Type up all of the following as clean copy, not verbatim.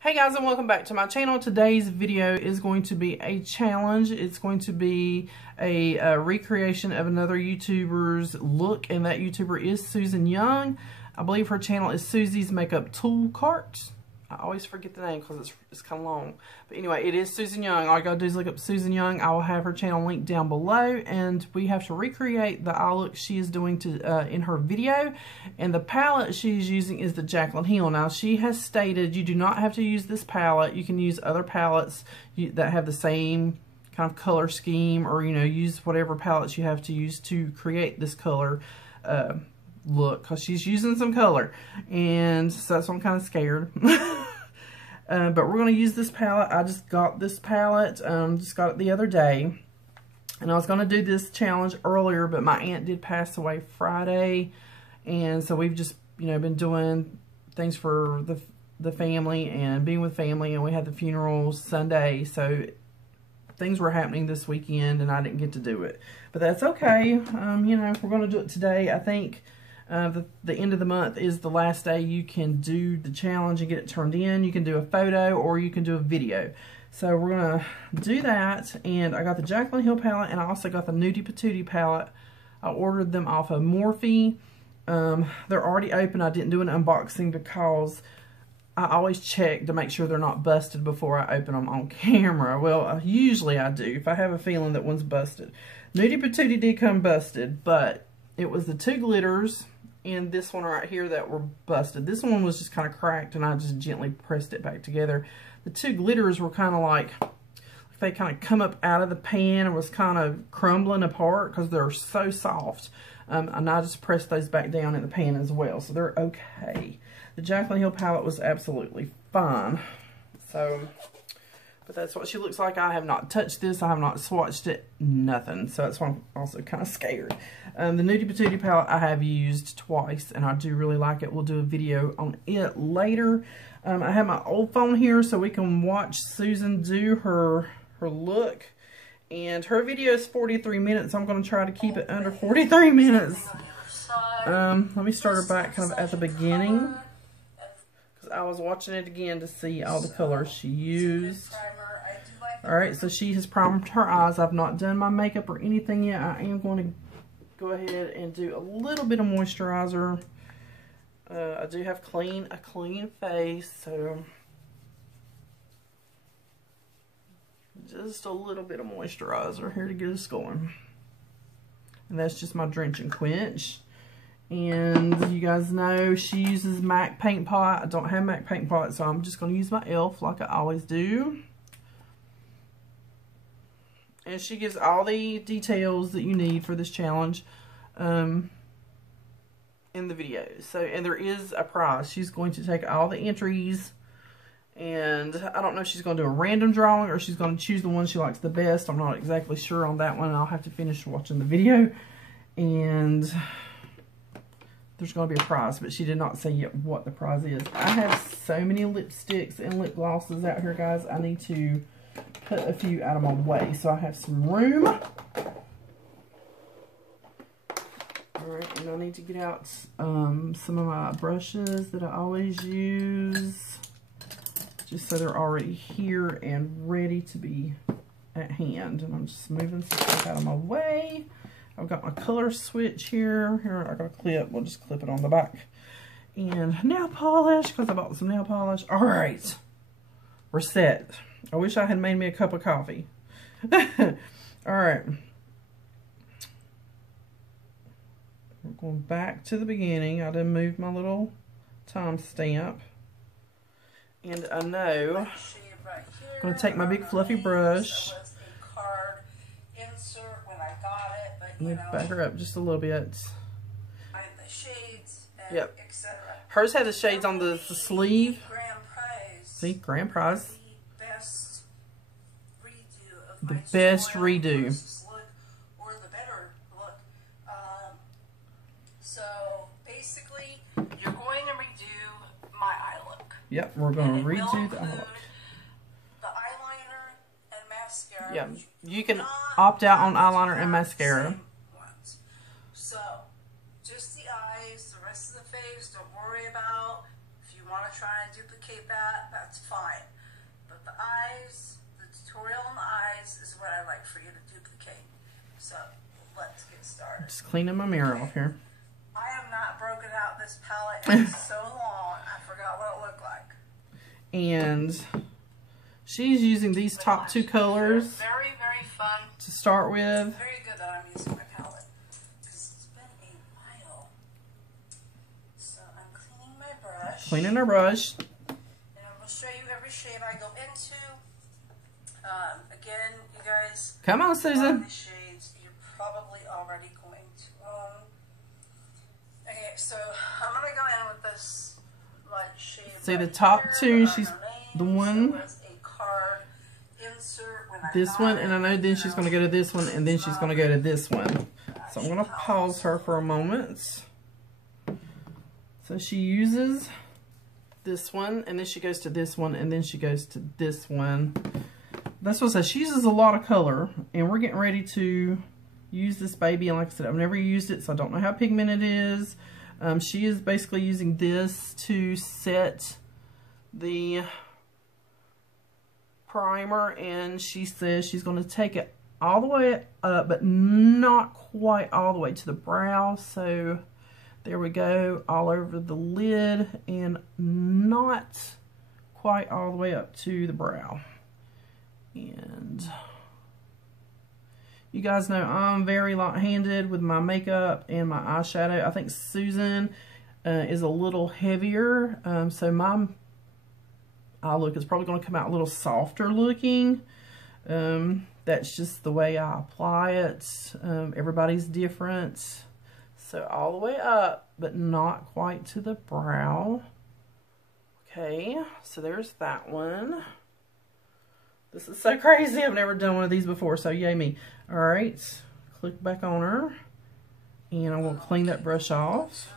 Hey guys, and welcome back to my channel. Today's video is going to be a challenge. It's going to be a recreation of another YouTuber's look, and that YouTuber is Susan Young. I believe her channel is Susiesmakeuptoolcart. I always forget the name because it's kind of long. But anyway, it is Susan Young. All you gotta do is look up Susan Young. I will have her channel linked down below, and we have to recreate the eye look she is doing to in her video. And the palette she's using is the Jaclyn Hill. Now, she has stated you do not have to use this palette. You can use other palettes that have the same kind of color scheme, or use whatever palettes you have to use to create this color look, because she's using some color, and so that's why I'm kind of scared. But we're going to use this palette. I just got this palette, just got it the other day, and I was going to do this challenge earlier, but my aunt did pass away Friday, and so we've just been doing things for the family and being with family, and we had the funeral Sunday, so things were happening this weekend and I didn't get to do it, but that's okay. We're going to do it today. I think the end of the month is the last day you can do the challenge and get it turned in. You can do a photo or you can do a video. So we're going to do that. And I got the Jaclyn Hill palette, and I also got the Moodygirlbeauty palette. I ordered them off of Morphe. They're already open. I didn't do an unboxing because I always check to make sure they're not busted before I open them on camera. Well, usually I do if I have a feeling that one's busted. Moodygirlbeauty did come busted, but it was the two glitters and this one right here that were busted. This one was just kind of cracked, and I just gently pressed it back together. The two glitters were kind of like they kind of come up out of the pan and was kind of crumbling apart because they're so soft. And I just pressed those back down in the pan as well, so they're okay. The Jaclyn Hill palette was absolutely fine. So, but that's what she looks like. I have not touched this. I have not swatched it. Nothing. So that's why I'm also kind of scared. The Moodygirlbeauty palette I have used twice, and I do really like it. We'll do a video on it later. I have my old phone here so we can watch Susan do her look. And her video is 43 minutes. I'm going to try to keep it under 43 minutes. Let me start her back kind of at the beginning, because I was watching it again to see all the colors she used. Alright, so she has primed her eyes. I've not done my makeup or anything yet. I am going to go ahead and do a little bit of moisturizer. I do have a clean face, so just a little bit of moisturizer here to get us going. And that's just my Drench and Quench. And you guys know she uses MAC paint pot. I don't have MAC paint pot, so I'm just going to use my e.l.f. like I always do. And she gives all the details that you need for this challenge in the video. So, and there is a prize. She's going to take all the entries, and I don't know if she's going to do a random drawing or she's going to choose the one she likes the best. I'm not exactly sure on that one. I'll have to finish watching the video, and there's going to be a prize, but she did not say yet what the prize is. I have so many lipsticks and lip glosses out here, guys. I need to put a few out of my way so I have some room. Alright, and I need to get out some of my brushes that I always use, just so they're already here and ready to be at hand. And I'm just moving some stuff out of my way. I've got my color switch here. Here, I got a clip. We'll just clip it on the back. And nail polish, because I bought some nail polish. Alright, we're set. I wish I had made me a cup of coffee. Alright. We're going back to the beginning. I done moved my little time stamp. And I know I'm going to take my big fluffy brush. Let me back her up just a little bit. Yep. Hers had the shades on the sleeve. See, grand prize. The best redo. Or the better look. So basically, you're going to redo my eye look. Yep, we're going to redo the eye look. The eyeliner and mascara. Yeah, you can opt out on eyeliner and mascara. So, just the eyes, the rest of the face, don't worry about. If you you want to try and duplicate that, that's fine. But the eyes, the tutorial on the eyes is what I like for you to duplicate. So let's get started. Just cleaning my mirror off here. I have not broken out this palette in so long, I forgot what it looked like. And she's using these top two colors. Very, very fun. To start with. It's very good that I'm using my palette, because it's been a while. So I'm cleaning my brush. Cleaning her brush. And I'm going to show you every shade I go into. Again, you guys. Come on, Susan. These shades you're probably already going to own. Okay, so I'm going to go in with this light shade. See right the top here, two, she's the one. So a card insert when This one, and I know then she's going to go to this one, and then she's going to go to this one. So I'm going to pause her for a moment. So she uses this one, and then she goes to this one, and then she goes to this one. That's what I said. She uses a lot of color, and we're getting ready to use this baby. And like I said, I've never used it, so I don't know how pigmented it is. She is basically using this to set the primer, and she says she's going to take it all the way up, but not quite all the way to the brow. So there we go, all over the lid, and not quite all the way up to the brow. And you guys know I'm very light-handed with my makeup and my eyeshadow. I think Susan is a little heavier, so my eye look is probably going to come out a little softer looking. That's just the way I apply it. Everybody's different. So all the way up, but not quite to the brow. Okay, so there's that one. This is so crazy. I've never done one of these before, so yay me. All right, click back on her, and I'm going to clean that brush off.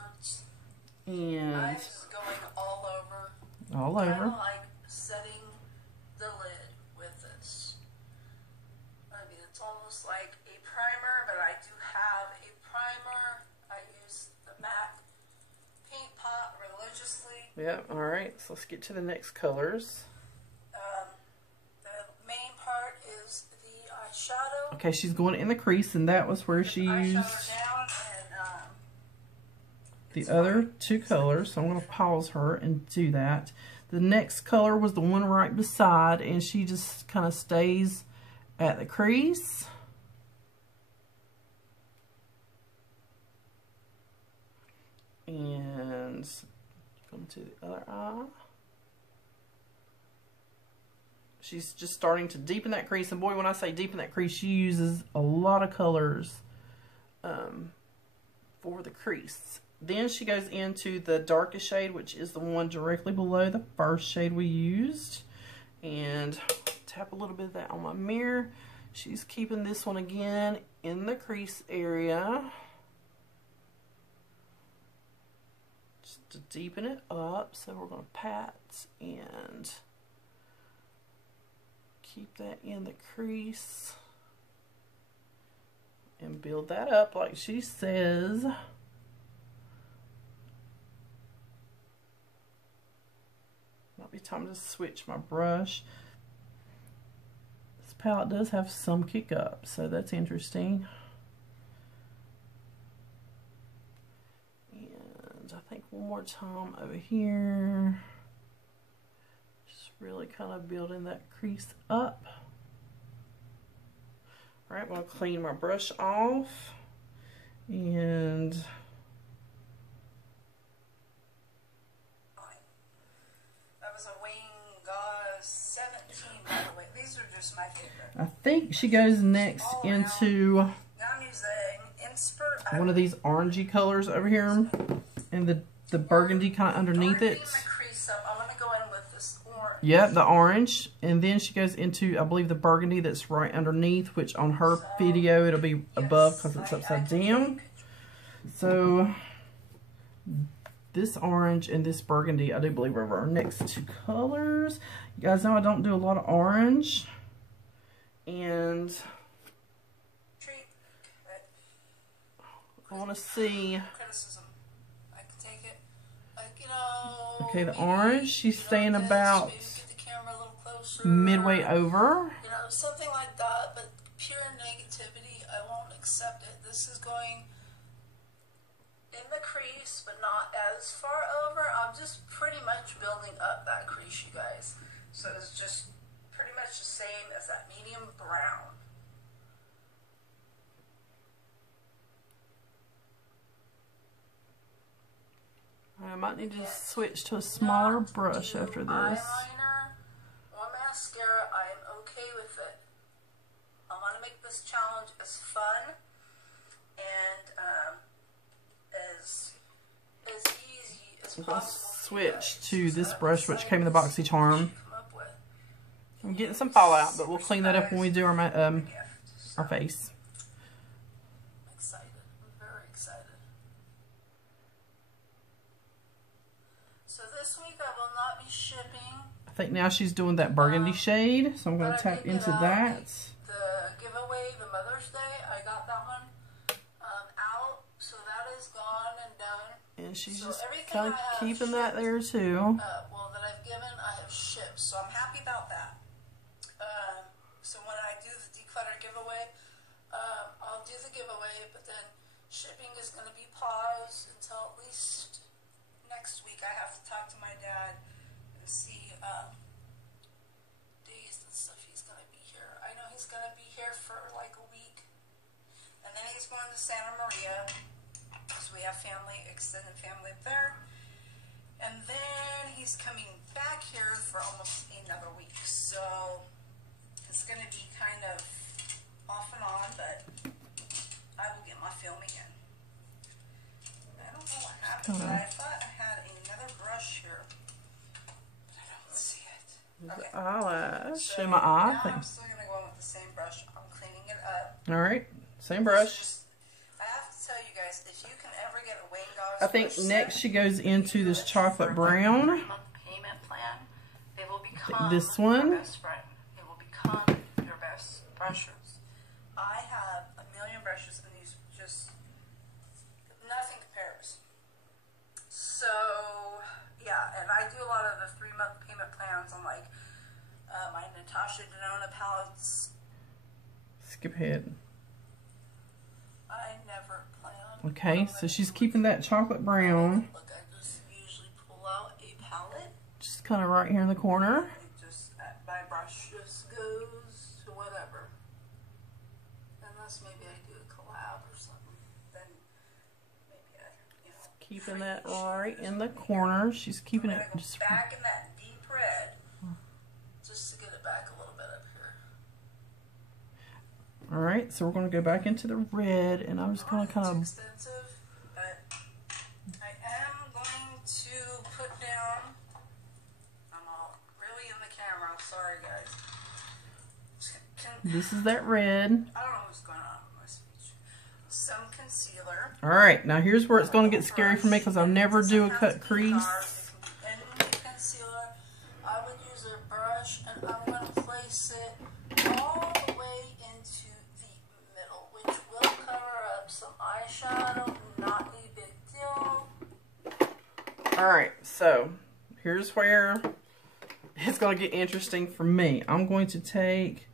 And I'm just going all over. All over. Kind of like setting the lid with this. I mean, it's almost like a primer, but I do have a primer. I use the MAC paint pot religiously. Yeah, all right. So let's get to the next colors. The main part is the eyeshadow. Okay, she's going in the crease, and that was where she used the other two colors. So I'm going to pause her and do that. The next color was the one right beside, and she just kind of stays at the crease. And come to the other eye. She's just starting to deepen that crease, and boy, when I say deepen that crease, she uses a lot of colors for the crease. Then she goes into the darkest shade, which is the one directly below the first shade we used. And tap a little bit of that on my mirror. She's keeping this one again in the crease area, just to deepen it up. So we're going to pat and keep that in the crease and build that up like she says. Might be time to switch my brush. This palette does have some kick up, so that's interesting. And I think one more time over here. Just really kind of building that crease up. Alright, I'm going to clean my brush off. And that was a Wing Gauze 17, by the way. These are just my favorite. I think she goes next into now I'm using one of these orangey colors over here, and the burgundy kind of underneath it. I'm going to go in with this orange. Yeah, the orange, and then she goes into, I believe, the burgundy that's right underneath, which on her video it'll be above because it's upside down. So this orange and this burgundy, I do believe, are our next two colors. You guys know I don't do a lot of orange, and I want to see. Criticism. I can take it. Like, you know, Okay, the orange, she's staying about midway over. You know, something like that, but pure negativity, I won't accept it. This is going in the crease, but not as far over. I'm just pretty much building up that crease, you guys. So it's just pretty much the same as that medium brown. I might need to switch to a smaller brush after this. Eyeliner or mascara, I am okay with it. I want to make this challenge as fun and as easy as possible. I'll switch to this brush, which came in the BoxyCharm. I'm getting some fallout, but we'll clean that up when we do our face. I'm excited. I'm very excited. So this week I will not be shipping. I think now she's doing that burgundy shade, so I'm going to tap into that. The giveaway, the Mother's Day, I got that one out, so that is gone and done. And she's just kind of keeping that there too. Well, that I've given, I have shipped, so I'm happy about that. So when I do the declutter giveaway, I'll do the giveaway, but then shipping is going to be paused until at least next week. I have to talk to my dad and see days and stuff he's going to be here. I know he's going to be here for like a week, and then he's going to Santa Maria because we have family, extended family up there, and then he's coming back here for almost another week. So it's going to be kind of off and on, but I will get my filming in. I don't know what happened, but I thought I had another brush here, but I don't see it. Okay. Eyelash So in my eye. now I'm still going to go in with the same brush. I'm cleaning it up. All right, same brush. I have to tell you guys, if you can ever get a Wayne Dawes I think next she goes into this chocolate brown. Payment plan, they will become This one. your best friend. They will become your best brushes. I have a million brushes, and these just nothing compares. So yeah, and I do a lot of the 3-month payment plans on like my Natasha Denona palettes. Skip ahead. I never plan. Okay, so she's keeping that chocolate brown. Look, I just usually pull out a palette. Just kind of right here in the corner. It just, my brush just goes to whatever. Unless maybe I do a collab or something. Then maybe I, you know. Keeping that right in the corner. She's keeping it just back in that deep red. Just to get it back a little bit up here. Alright, so we're going to go back into the red, and I'm just going to kind of... extensive, but I am going to put down... I'm all really in the camera. Sorry, guys. This is that red. I don't know what's going on with my speech. Some concealer. Alright, now here's where it's going to get scary for me, because I'll never do a cut crease. Any concealer, I would use a brush, and I'm going to place it all the way into the middle, which will cover up some eyeshadow. Not a big deal. Alright, so here's where it's going to get interesting for me. I'm going to take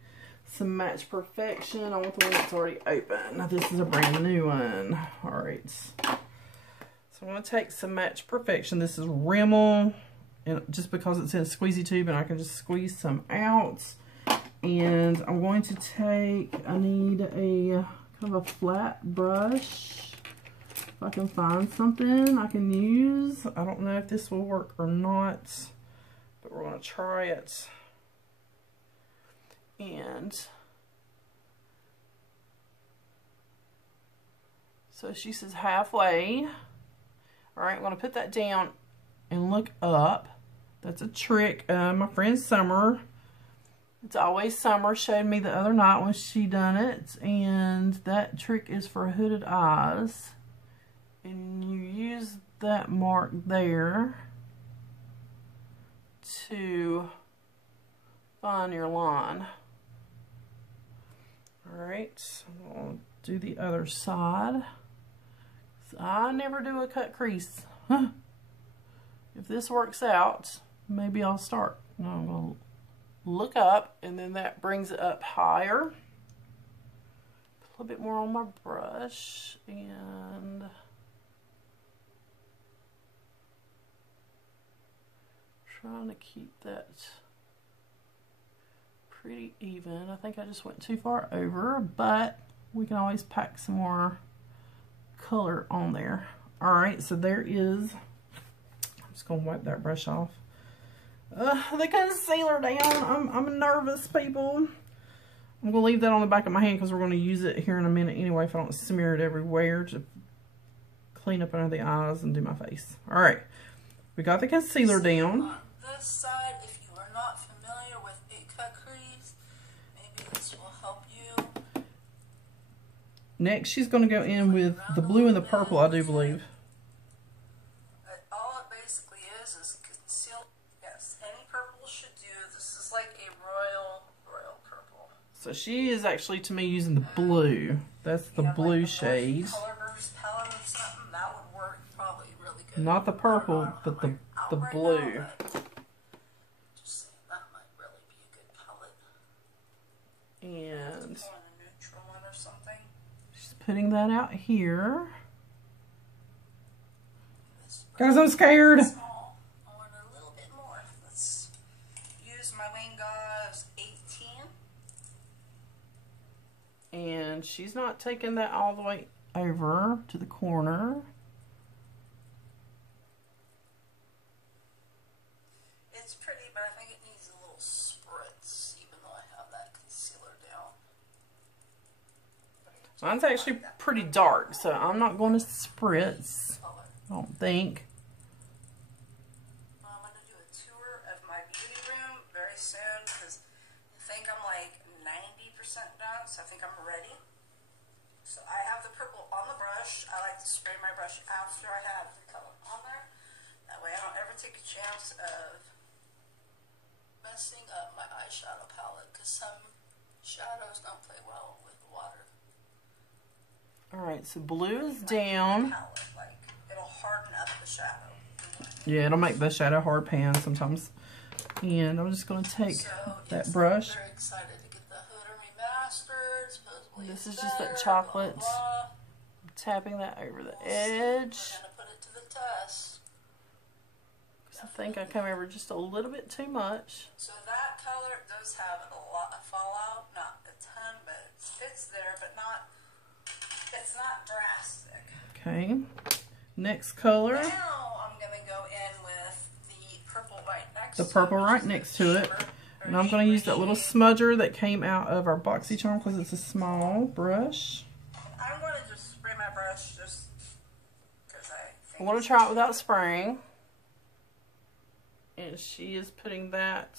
some Match Perfection. I want the one that's already open. Now this is a brand new one. Alright. So I'm going to take some Match Perfection. This is Rimmel. And just because it's in a squeezy tube, and I can just squeeze some out. And I'm going to take, I need a kind of a flat brush. If I can find something I can use. I don't know if this will work or not, but we're going to try it. And so she says halfway. Alright, I'm going to put that down and look up. That's a trick. My friend Summer, It's Always Summer, showed me the other night when she done it. And that trick is for hooded eyes. And you use that mark there to find your line. Alright, I'll do the other side. So I never do a cut crease. if this works out, maybe I'll start. Now I'm going to look up, and then that brings it up higher. A little bit more on my brush, and trying to keep that pretty even. I think I just went too far over, but we can always pack some more color on there. Alright, so there is, I'm just going to wipe that brush off. The concealer down. I'm nervous, people. I'm going to leave that on the back of my hand because we're going to use it here in a minute anyway if I don't smear it everywhere to clean up under the eyes and do my face. Alright, we got the concealer down. On this side, if you are not familiar with a cut crease, maybe this will help you. Next, she's going to go in with the blue and the purple, I do believe. All it basically is conceal. Yes, any purple should do. This is like a royal purple. So she is actually, to me, using the blue. That's the blue like shade. Colorburst palette or something, that would work probably really good. Not the purple, but the blue. Now, just saying, that might really be a good palette. And Or a neutral one or something. she's putting that out here. Guys, I'm scared. Small. I want a little bit more. Let's use my Wayne Gauze 18. And she's not taking that all the way over to the corner. It's pretty, but I think it needs a little spritz, even though I have that concealer down. Mine's actually pretty dark, so I'm not going to spritz. Color. I don't think. I'm going to do a tour of my beauty room very soon because I think I'm like 90% done, so I think I'm ready. So I have the purple on the brush. I like to spray my brush after I have the color on there. That way I don't ever take a chance of messing up my eyeshadow palette because some shadows don't play well with water. Alright, so blue is down. Palette, like, it'll harden up the shadow. Yeah, it'll make the shadow hard pan sometimes. And I'm just going to take that brush. I'm very excited to get the hood remastered. Supposedly This it's is just that better, chocolate. blah, blah, blah. I'm tapping that over the We'll see. edge. We're going to put it to the test. I think I come over just a little bit too much. So that color does have a lot of fallout, not a ton, but it's there, but not, it's not drastic. Okay. Next color. Now I'm going to go in with the purple right next The to it. purple right next to it. And I'm going to use that little smudger that came out of our BoxyCharm because it's a small brush. I'm going to just spray my brush just because I think I want to try it without spraying. And she is putting that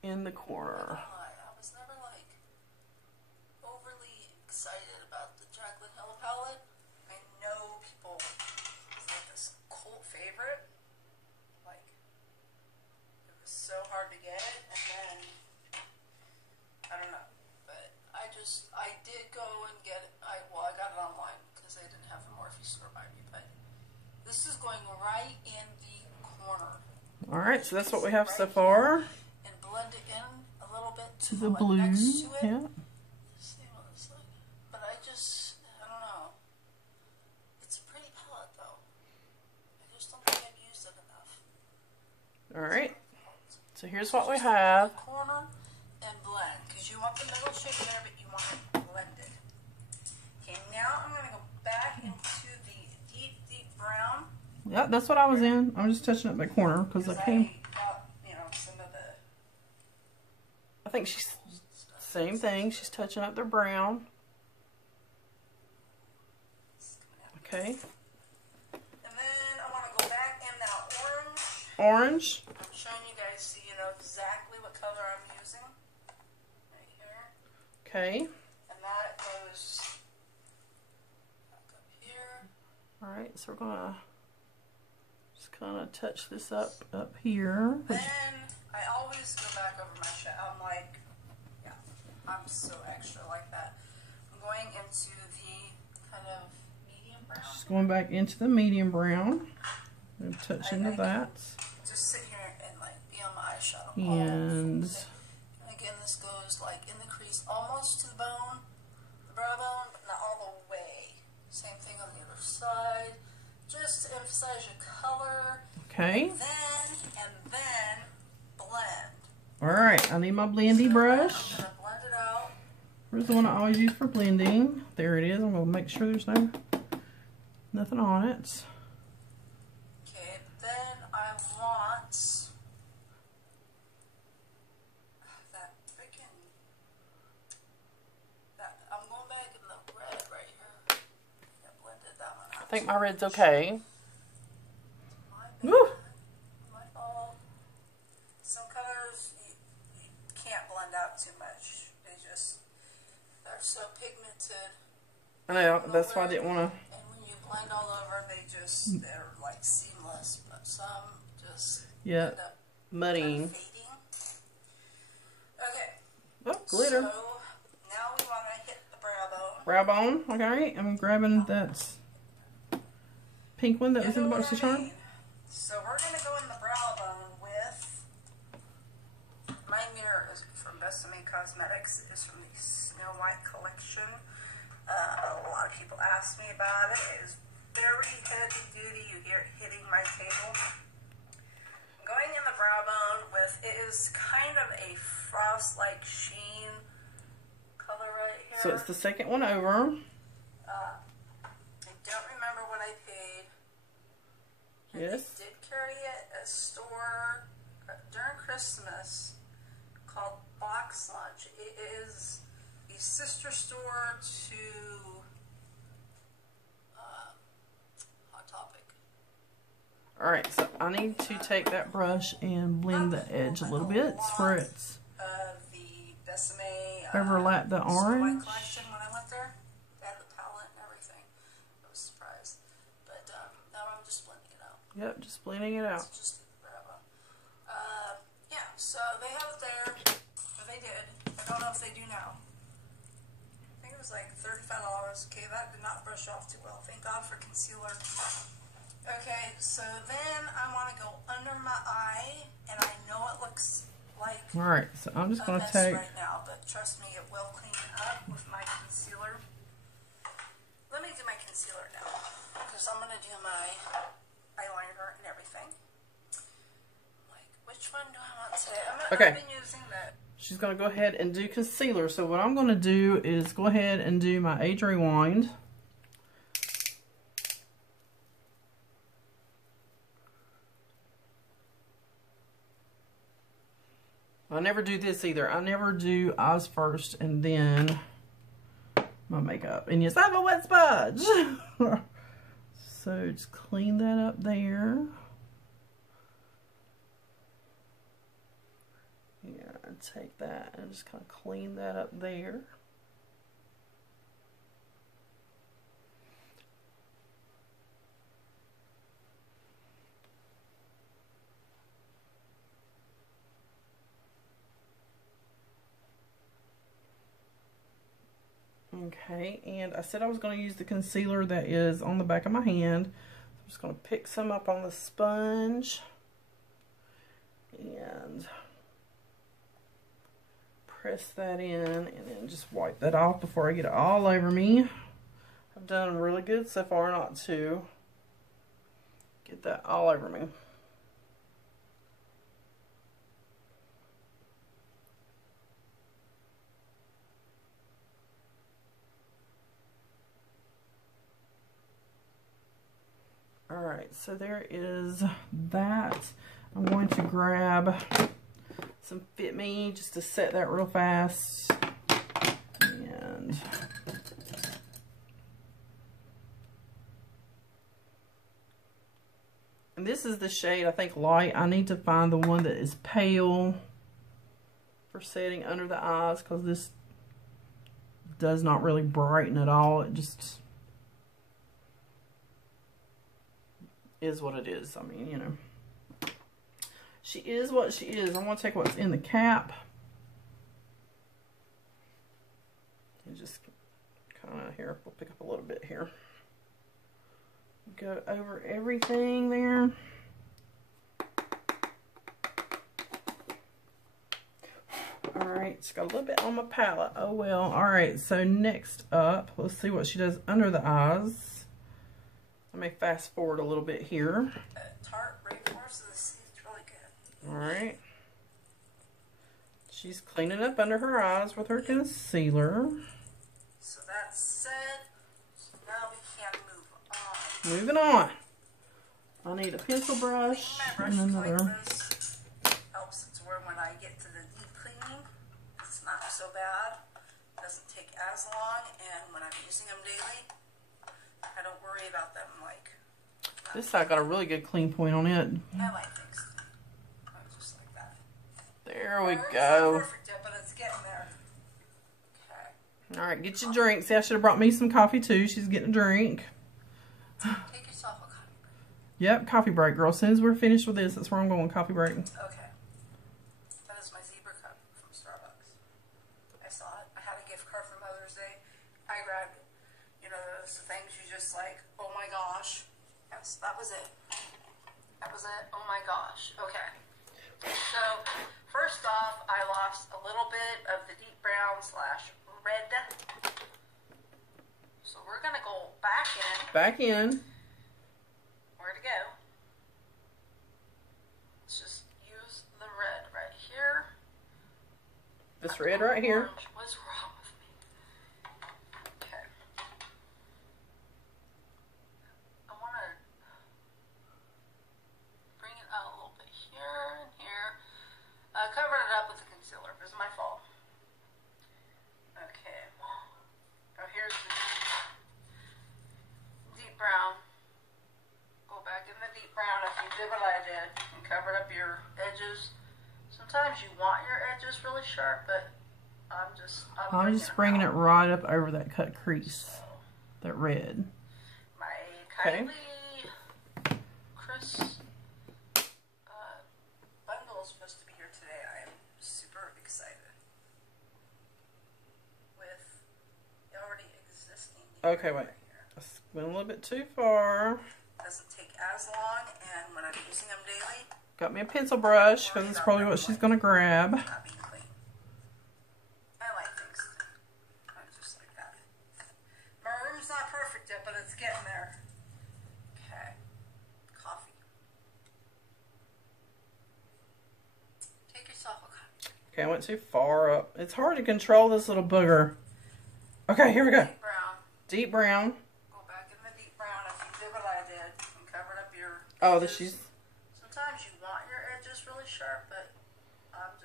in the corner. I was never like overly excited about the Jaclyn Hill palette. I know people, it's like this cult favorite. Like, it was so hard to get, and then I don't know. But I did go and get it. I got it online because I didn't have the Morphe store by me. But this is going right in the corner. Alright, so that's what we have so far. And blend it in a little bit To the blue. next to it. Yeah. See what it's like. But I don't know. It's a pretty palette though. I just don't think I've used it enough. Alright. So here's what we have. Corner and blend. Because you want the middle shade there, but you want it blended. Okay, now I'm going to go back into the deep, deep brown. Yep, that's what I was in. I'm just touching up my corner because I came. got, some of the... I think she's same thing. She's touching up the brown. Okay. And then I want to go back in that orange. Orange. I'm showing you guys so you know exactly what color I'm using. Right here. Okay. And that goes back up here. Alright, so we're gonna just kind of touch this up here. Then I always go back over my shadow. I'm like, yeah, I'm so extra like that. I'm going into the kind of medium brown. Just going back into the medium brown. And touch into that. Just sit here and like be on my eyeshadow. And again, this goes like in the crease, almost to the bone, the brow bone, but not all the way. Same thing on the other side. Just to emphasize your color. okay. And then blend. Alright, I need my blendy brush. I'm gonna blend it out. Where's the one I always use for blending? There it is. I'm going to make sure there's nothing on it. Okay, then I want I'm going back in the red right here. I blended that one out. I think my red's okay. My Woo! My fault. Some colors you can't blend out too much. They're so pigmented. I know, that's why I didn't want to. And when you blend all over, they're like seamless, but some just end up muddying. fading. Okay. Oh, glitter. So now we want to hit the brow bone. Brow bone, okay. I'm grabbing that pink one that was in the box of charm. So we're going to go in the brow bone with, my mirror is from Besame Cosmetics. It's from the Snow White collection. A lot of people ask me about it. It is very heavy duty. You hear it hitting my table. I'm going in the brow bone with, it is kind of a frost-like sheen color right here. So it's the second one over. I don't remember what I paid. Yes. I did carry it at a store during Christmas called Box Lunch. It is a sister store to Hot Topic. Alright, so I need to take that brush and blend the edge a little bit where it's the Besame overlap the orange. collection when I went there. They had the palette and everything. I was surprised. But now I'm just blending it out. Yep, just blending it out. It's just yeah, so they have it there. Or they did. I don't know if they do now. I think it was like $35. Okay, that did not brush off too well. Thank God for concealer. Okay, so then I want to go under my eye, and I know it looks like Alright, so I'm just going to mess take... right now, but trust me, it will clean up with my concealer. Let me do my concealer now, because I'm going to do my eyeliner and everything. Like, which one do I want today? I've been using that. She's going to go ahead and do concealer. So what I'm going to do is go ahead and do my Age Rewind. I never do this either. I never do eyes first and then my makeup. And yes, I have a wet sponge. So just clean that up there. Yeah, take that and just kind of clean that up there. Okay, and I said I was going to use the concealer that is on the back of my hand. I'm just going to pick some up on the sponge and press that in and then just wipe that off before I get it all over me. I've done really good so far not to get that all over me. Alright, so there is that. I'm going to grab some Fit Me just to set that real fast. And this is the shade, I think, light. I need to find the one that is pale for setting under the eyes, because this does not really brighten at all. It just is what it is. I mean, you know, she is what she is. I'm going to take what's in the cap and just kind of here, we'll pick up a little bit here. go over everything there. Alright, it's got a little bit on my palette. Oh well. Alright, so next up, let's see what she does under the eyes. Let me fast forward a little bit here. Tarte reinforces the seeds really good. Alright. She's cleaning up under her eyes with her concealer. So that's said. So now we can move on. Moving on. I need a pencil brush and another. Like this helps it to where when I get to the deep cleaning, it's not so bad. It doesn't take as long, and when I'm using them daily, I don't worry about them like. This side got a really good clean point on it. I like things. Just like that. There we It's go. not perfect yet, but it's getting there. Okay. Alright, get your drink. See, I should have brought me some coffee too. She's getting a drink. Take yourself a coffee break. Yep, coffee break, girl. As soon as we're finished with this, that's where I'm going. Coffee break. Okay. That is my zebra cup from Starbucks. I saw it. I had a gift card for Mother's Day. I grabbed it. You know, those things you just like, oh my gosh. Yes, that was it. That was it. Oh my gosh. Okay. So, first off, I lost a little bit of the deep brown / red. So we're going to go back in. Back in. Where to go? Let's just use the red right here. This red right here. Orange. What's wrong with me? Okay. I want to bring it out a little bit here and here. Covered it up with the concealer. This is my fault. Okay. Now here's the deep brown. Go back in the deep brown if you did what I did and covered up your edges. Sometimes you want your edges really sharp, but I'm just bringing it right up over that cut crease. So, that red. my Okay. Kylie Chris bundle is supposed to be here today. I am super excited with the already existing. Okay, wait. I went a little bit too far. Doesn't take as long, and when I'm using them daily, Got me a pencil brush because it's probably what she's going to grab. not being clean. I like things. I'm just like that. My room's not perfect yet, but it's getting there. Okay. Coffee. Take yourself a coffee. Okay, I went too far up. It's hard to control this little booger. Okay, here we go. Deep brown. Deep brown. Go back in the deep brown if you did what I did and covered up your Oh, edges. she's... Sometimes you want your edges really sharp, but I'm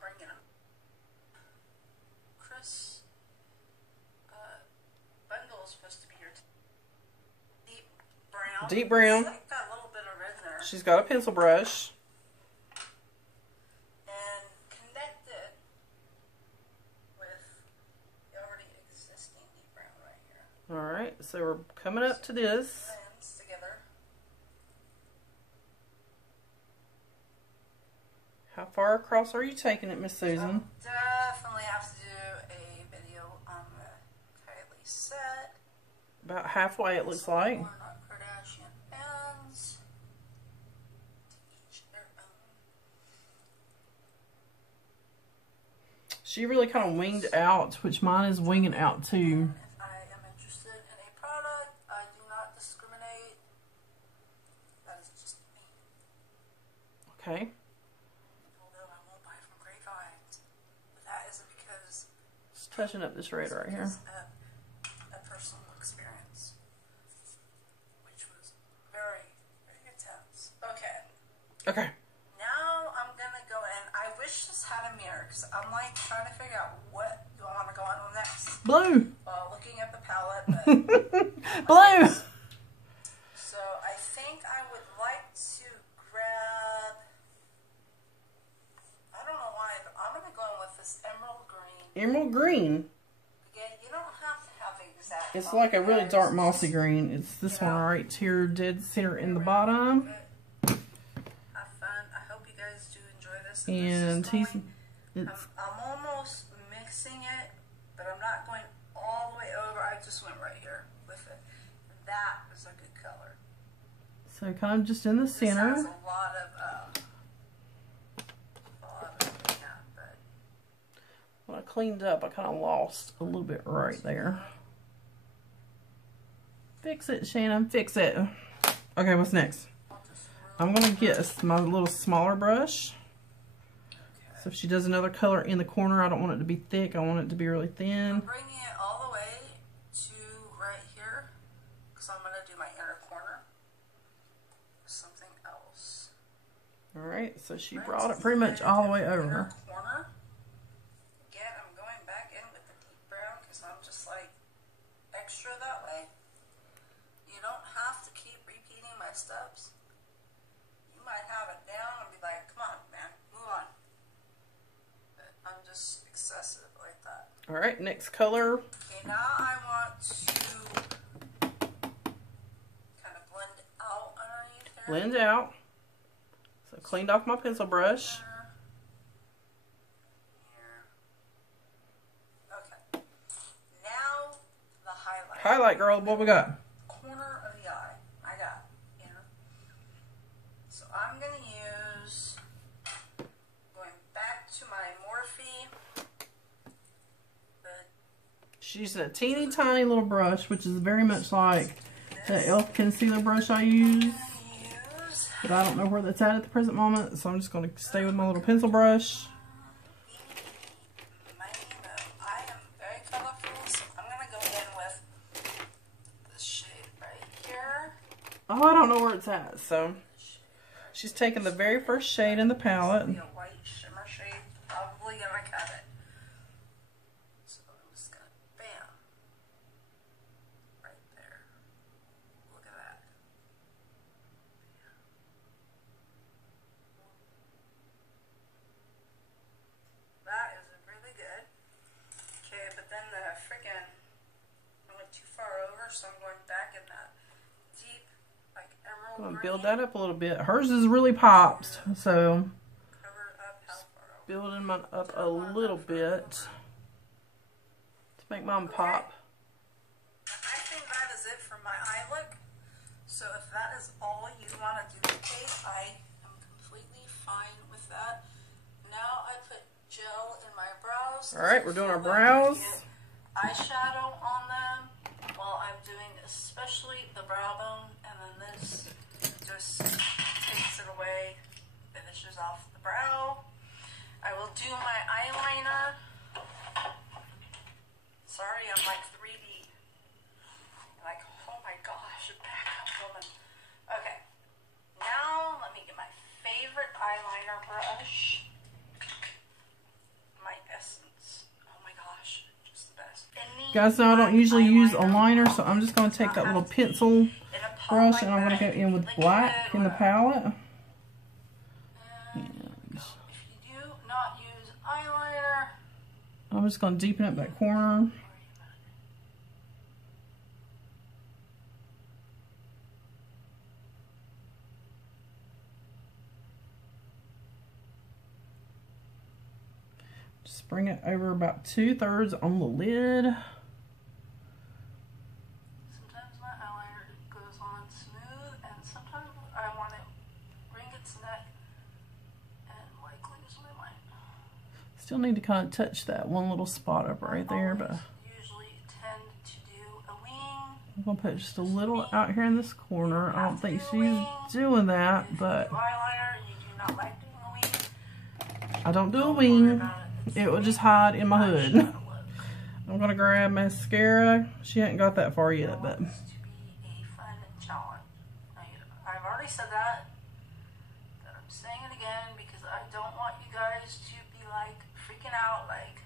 bringing them. Chris bundle is supposed to be here. Deep brown. Deep brown. It's like that little bit of red there. She's got a pencil brush. And connect it with the already existing deep brown right here. Alright, so we're coming up to this. Blends together. How far across are you taking it, Miss Susan? Definitely have to do a video on the Kylie set. About halfway, it looks like. We're not Kardashian fans. To each their own. She really kind of winged out, which mine is winging out too. If I am interested in a product, I do not discriminate. That is just me. Okay. Although I won't buy from Grapevines. But that isn't because Just touching up this red right here. it's a personal experience. Which was very, very intense. Okay. Okay. Now I'm gonna go in. I wish this had a mirror because I'm like trying to figure out what do I want to go on with next. Blue. While looking at the palette, but Blue. so I think I would like to grab. I don't know why, but I'm gonna go in with this emerald green. Emerald green. Again, you don't have to have the exact. It's color, like a really guys. dark mossy green. It's this one right here, dead center in the bottom. Have fun. I hope you guys do enjoy this. And this is he's... going, It's, I'm almost mixing it, but I'm not going all the way over. I just went right here with it. That is a good color. So kind of just in the center. This has a lot of yeah, but when I cleaned up, I kind of lost a little bit right there. Fix it, Shannon, fix it. Okay, what's next? I'm gonna get my little smaller brush. So if she does another color in the corner, I don't want it to be thick, I want it to be really thin. I'm bringing it all the way to right here, because I'm gonna do my inner corner. Something else. Alright, so she brought it pretty much all the way over. Inner corner. Again, I'm going back in with the deep brown, because I'm just like extra that way. You don't have to keep repeating my steps. You might have it down and be like, come on, man, move on. But I'm just excessive like that. Alright, next color. Okay, now I want to kind of blend out underneath there. Blend out. So cleaned off my pencil brush. Here. Okay. Now the highlight. Highlight, girl, what we got? Corner of the eye. I got inner. So I'm going to use, going back to my Morphe. She's using a teeny tiny little brush, which is very much like the e.l.f. concealer brush I use. But I don't know where that's at the present moment, so I'm just going to stay with my little pencil brush. I am very colorful, so I'm going to go in with this shade right here. Oh, I don't know where it's at, so she's taking the very first shade in the palette. It's a white shimmer shade, probably going to cut it. So I'm just going to bam. Right there. Look at that. That is really good. Okay, but then the freaking, I went too far over, so I'm going back in that deep, like emerald I'm going to green. build that up a little bit. Hers is really popped, so Cover it up, how far over? building mine up a little bit to make mine pop. I think that is it for my eye look. So if that is all you want to do today, I am completely fine with that. Now I put gel in my brows. Alright, we're doing our brows. Eyeshadow on them while I'm doing especially the brow bone, and then this just takes it away, finishes off the brow. I will do my eyeliner. Sorry, I'm like 3D. Like, oh my gosh, back up, woman. Okay, now let me get my favorite eyeliner brush. My Essence. Oh my gosh, just the best. Guys, now I don't usually use a liner, so I'm just going to take that little pencil brush and I'm going to go in with black in the palette. And if you do not use eyeliner, I'm just going to deepen up that corner. Just bring it over about 2/3 on the lid. sometimes my eyeliner goes on smooth, and sometimes I want to wring its neck and like lose my mind. Still need to kind of touch that one little spot up right there, but Usually tend to do a wing. I'm going to put just a little out here in this corner. I don't think she's doing that, but Eyeliner, you do not like doing a wing. I don't do a wing. It will just hide in my hood. I'm going to grab mascara. She hasn't got that far yet, but To be a fun challenge. I've already said that, but I'm saying it again because I don't want you guys to be like freaking out like,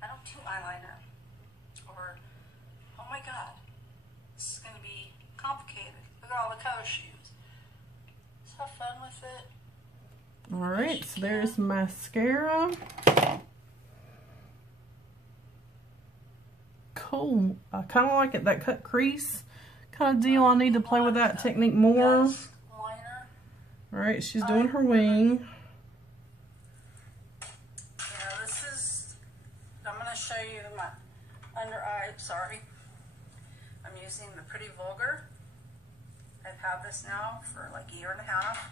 I don't do eyeliner. Or, oh my god, this is going to be complicated. Look at all the color shoes. Let's have fun with it. alright, so there's mascara. Cool. I kind of like it, that cut crease kind of deal. I need to play with that technique more. Yes, liner. Alright, she's doing her wing. Yeah, this is, I'm going to show you my under eye, sorry. using the Pretty Vulgar. I've had this now for like a year and a half.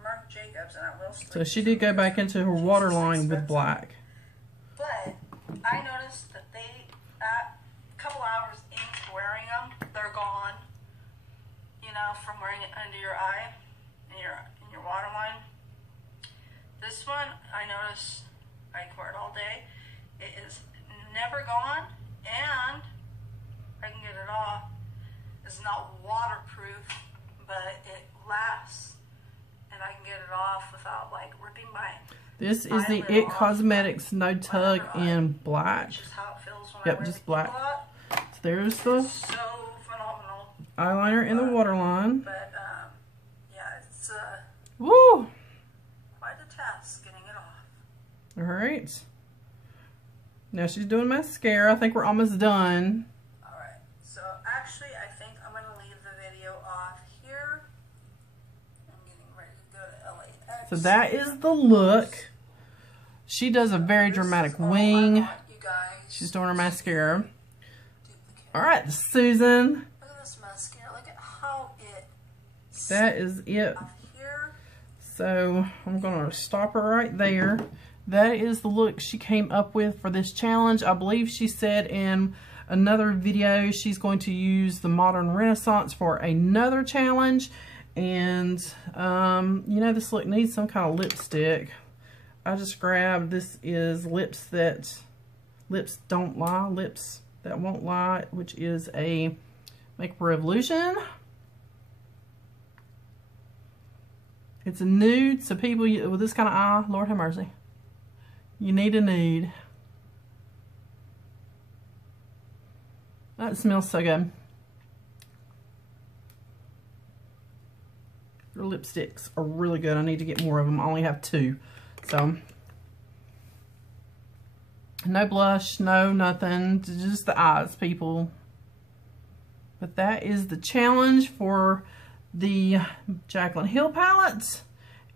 Marc Jacobs, and I will still. So she did go back into her waterline with black. But I noticed that they, a couple hours into wearing them, they're gone. You know, from wearing it under your eye, in your waterline. This one, I noticed, I can wear it all day. It is never gone, and I can get it off. It's not waterproof, but it lasts, and I can get it off without like ripping my. This is the It Cosmetics No Tug in black. Which is how it feels when I Yep, wear just the black. lot. So there's the So phenomenal. eyeliner in the waterline. But yeah, it's Woo! quite a task getting it off. All right. Now she's doing mascara. I think we're almost done. All right. So actually, I think I'm gonna leave the video off here. I'm getting ready to go to LAX. So that is the look. She does a very dramatic wing. She's doing her mascara. All right, Susan. Look at this mascara. Look at how it. That is it. Here. So I'm gonna stop her right there. That is the look she came up with for this challenge. I believe she said in another video she's going to use the Modern Renaissance for another challenge. And you know, this look needs some kind of lipstick. I just grabbed, this is Lips Don't Lie, Lips That Won't Lie, which is a Makeup Revolution. It's a nude, so people with this kind of eye, Lord have mercy, you need a nude. That smells so good. Your lipsticks are really good. I need to get more of them. I only have 2. So, no blush, no nothing, just the eyes, people. But that is the challenge for the Jaclyn Hill palette.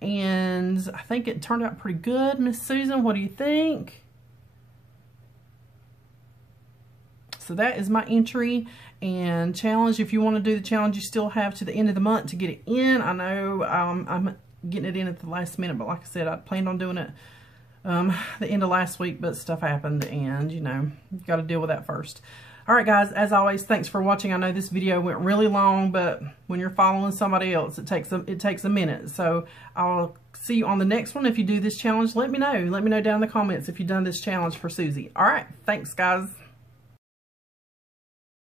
And I think it turned out pretty good. Miss Susan, what do you think? So that is my entry and challenge. If you want to do the challenge, you still have to the end of the month to get it in. I know I'm getting it in at the last minute, but like I said, I planned on doing it the end of last week, but stuff happened, and you know, you've got to deal with that first. All right, guys, as always, thanks for watching. I know this video went really long, but when you're following somebody else, it takes a minute. So I'll see you on the next one. If you do this challenge, let me know. Let me know down in the comments if you've done this challenge for Susie. All right, thanks, guys.